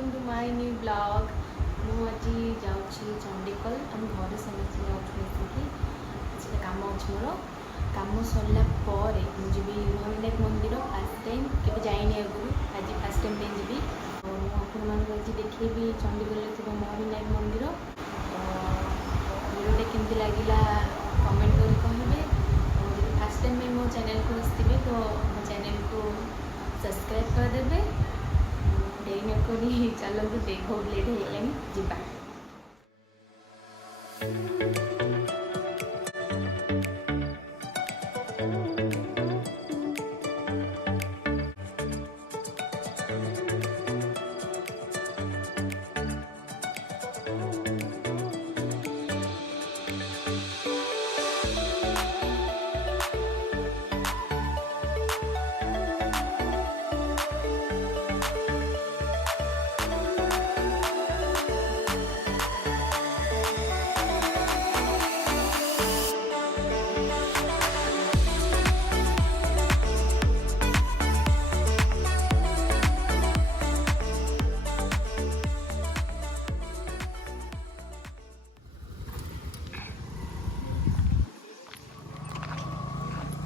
Welcome to my new blog. मुझे जाऊँगी चंडीगढ़ आम घर समस्त जाऊँगी से कम अच्छे मोर कम सरला मुझे महाविनायक मंदिर फास्ट टाइम के जाइनि आगु आज फास्ट टाइम जी मुझे देखी चंडीगढ़ थी महाविनायक मंदिर वीडियो केमती लगे कमेंट कर कहे फास्ट टाइम में मो चैनल को आसते तो मो चैनल को सब्सक्राइब करदे डेरी नक चलते देख लेट हो जावा।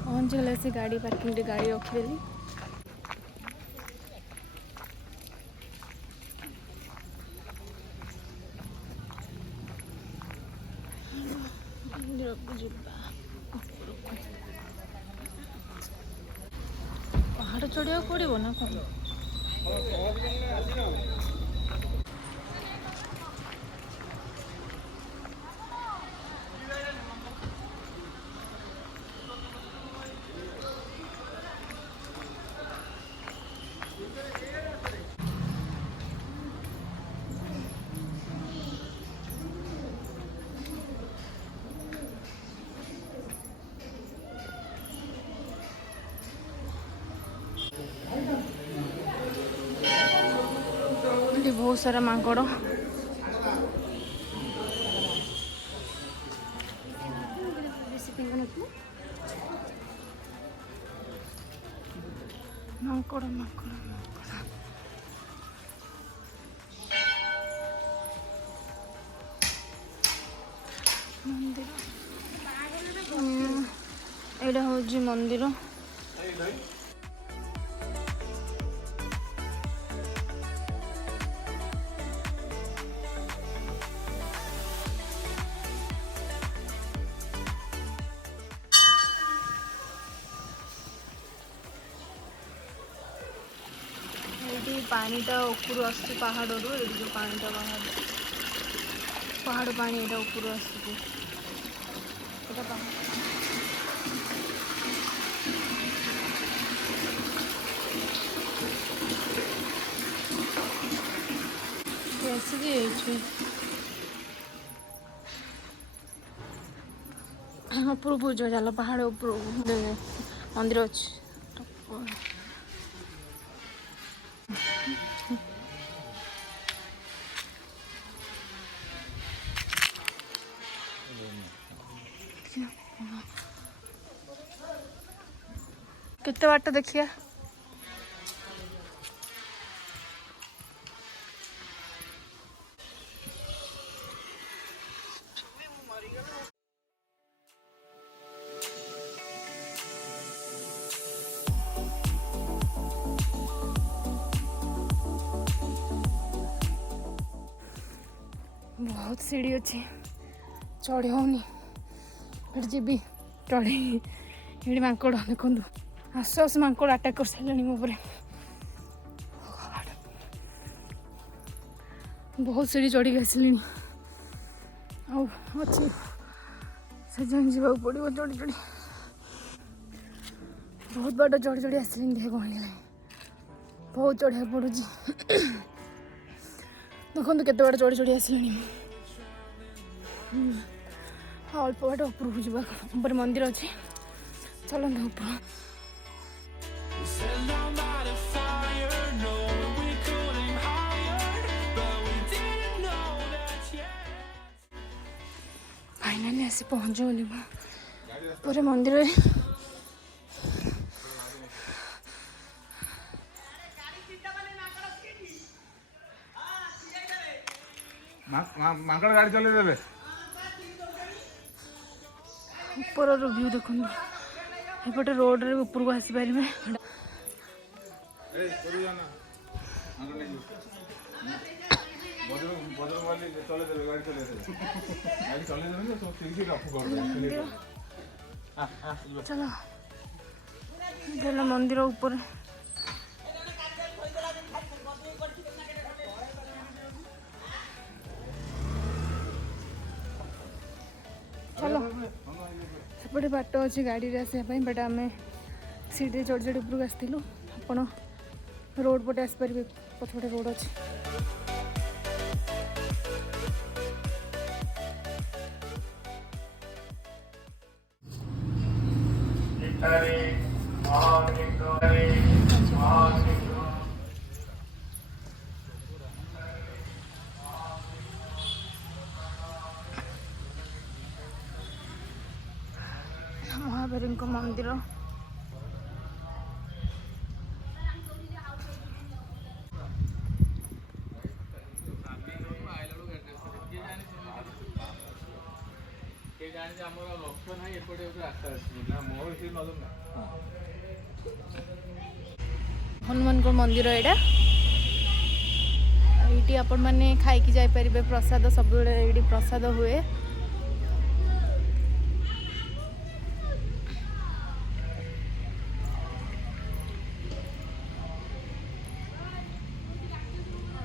पहुँच गला से गाड़ी पार्किंग गाड़ी रखिदेली पहाड़ चढ़िया पड़ो ना कौन बहुत सारा माकड़ माकड़ माकड़ मंदिर एटा हूँ मंदिर पानीटा ऊपर आस पहाड़ रू जो पानीटा पहाड़ पानी यहाँ ऊपर आस ऊपर पूज चल पहाड़ ऊपर मंदिर अच्छे कितने बाट देखिए बहुत सीढ़ी अच्छी चढ़ी होनी फिर जी चढ़ी ये माकड़ देखो आस आस माकड़ आटाक कर सारे मो बहुत सीढ़ी चढ़ी आसली अच्छी से जा पड़ो चढ़ी चढ़ी बहुत बाट चढ़ी चढ़ी आसली देह कहली बहुत चढ़ा पड़ू देखो केत बाट चढ़ी चढ़ी आसली अल्प बाट ऊपर जावा मंदिर अच्छे चलते ऊपर फाइनाली आसी पहुँच गली मंदिर ମାଙ୍କଡ଼ ଗାଡ଼ି ଚଲେଇ ଦେବେ। ଉପରର ଭ୍ୟୁ ଦେଖନ୍ତୁ, ଏପଟେ ରୋଡ଼ରେ ଉପରକୁ ଆସିପାରିବେ। ଚାଲ ଚାଲ ମନ୍ଦିର ଉପରେ। ଚାଲ ସେପଟେ ବାଟ ଅଛି ଗାଡ଼ିରେ ଆସିବା ପାଇଁ, ବଟ୍ ଆମେ ସିଟ୍ରେ ଚଢ଼ି ଚଢ଼ି ଉପରକୁ ଆସିଥିଲୁ। ଆପଣ ରୋଡ଼ ପଟେ ଆସିପାରିବେ, ପଛପଟେ ରୋଡ଼ ଅଛି। ମହାବୀରଙ୍କ ମନ୍ଦିର। ହନୁମାନଙ୍କ ମନ୍ଦିର ଏଇଟା। ଏଇଠି ଆପଣମାନେ ଖାଇକି ଯାଇପାରିବେ ପ୍ରସାଦ, ସବୁବେଳେ ଏଇଠି ପ୍ରସାଦ ହୁଏ।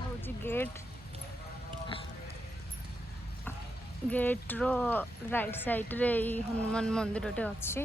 ହେଉଛି ଗେଟ୍ର ରାଇଟ୍ ସାଇଡ଼୍ରେ ଏଇ ହନୁମାନ ମନ୍ଦିରଟେ ଅଛି।